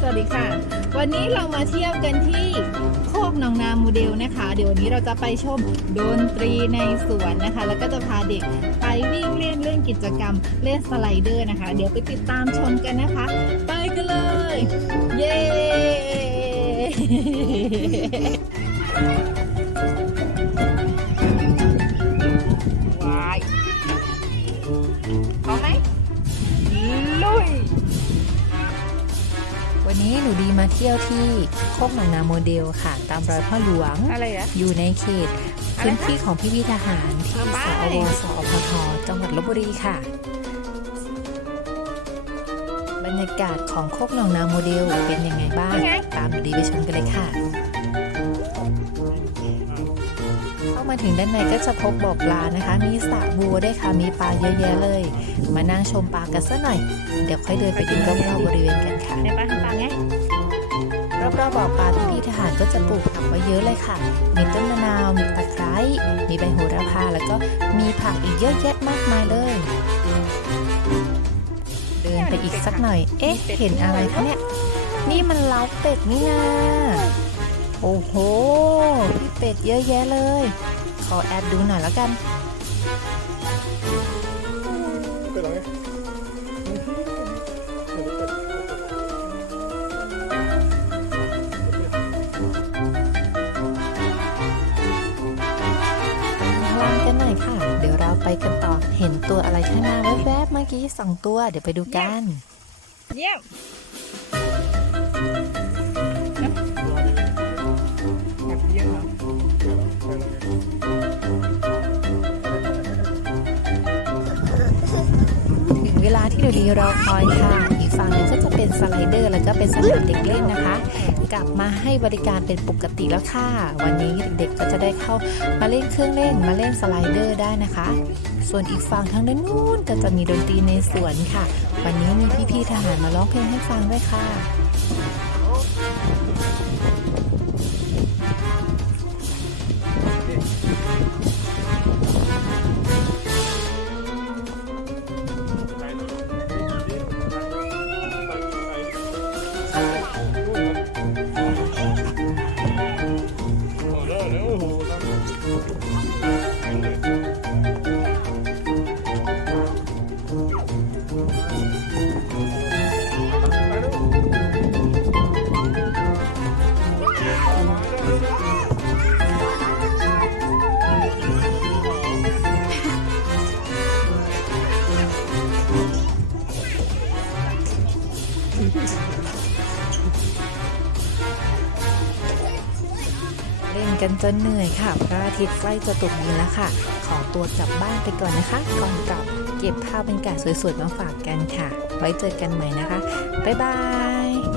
สวัสดีค่ะ วันนี้เรามาเที่ยวกันที่โคกหนองนาโมเดลนะคะ เดี๋ยววันนี้เราจะไปชมดนตรีในสวนนะคะ แล้วก็จะพาเด็กไปวิ่งเล่นเล่นกิจกรรมเล่นสไลเดอร์นะคะ เดี๋ยวไปติดตามชมกันนะคะ ไปกันเลย เย้วายพร้อมไหมลุย วันนี้หนูดีมาเที่ยวที่โคกหนองนาโมเดลค่ะ ตามรอยพ่อหลวงอะไรอะอยู่ในเขตพื้นที่ของพี่พี่ๆทหารที่เอาไปสอวสอพทจังหวัดลบบุรีค่ะ บรรยากาศของโคกหนองนาโมเดลเป็นยังไงบ้าง ตามหนูดีไปชมกันเลยค่ะามาถึงด้านในก็จะพบบ่อปลานะคะ มีสระบัวด้วยค่ะ มีปลาเยอะแยะเลย มานั่งชมปลากันสักหน่อย เดี๋ยวค่อยเดินไปดูรอบๆบริเวณกันค่ะในปลาทำปลาไงรอบๆบ่อปลาพี่พี่ๆทหารก็จะปลูกผักไว้เยอะเลยค่ะ มีต้นมะนาว มีตะไคร้ มีใบโหระพา แล้วก็มีผักอีกเยอะแยะมากมายเลย เดินไปอีกสักหน่อย เอ๊ะ เห็นอะไรคะเนี่ย นี่มันเล้าเป็ดนี่นาโอ้โห พี่เป็ดเยอะแยะเลย ขอแอดดูหน่อยแล้วกันเป็นไรลองกันหน่อยค่ะ เดี๋ยวเราไปกันต่อ เห็นตัวอะไรข้างหน้าแวบๆเมื่อกี้สองตัว เดี๋ยวไปดูกัน เยี่ยม ยู่ดีรอคอยค่ะ อีกฝั่งหนึงก็จะเป็นสไลเดอร์ แล้วก็เป็นสนามเด็กเล่นนะคะ กลับมาให้บริการเป็นปกติแล้วค่ะ วันนี้เด็กๆก็จะได้เข้ามาเล่นเครื่องเล่นมาเล่นสไลเดอร์ได้นะคะ ส่วนอีกฝั่งทางด้านนู้นก็จะมีดนตรีในสวนค่ะ วันนี้มีพี่ๆทหารมาร้องเพลงให้ฟังด้วยค่ะ เล่นกันจนเหนื่อยค่ะ พระอาทิตย์ใกล้จะตกดินแล้วค่ะ ขอตัวกลับบ้านไปก่อนนะคะ ก่อนกลับเก็บภาพบรรยากาศสวยๆมาฝากกันค่ะ ไว้เจอกันใหม่นะคะ บ๊ายบาย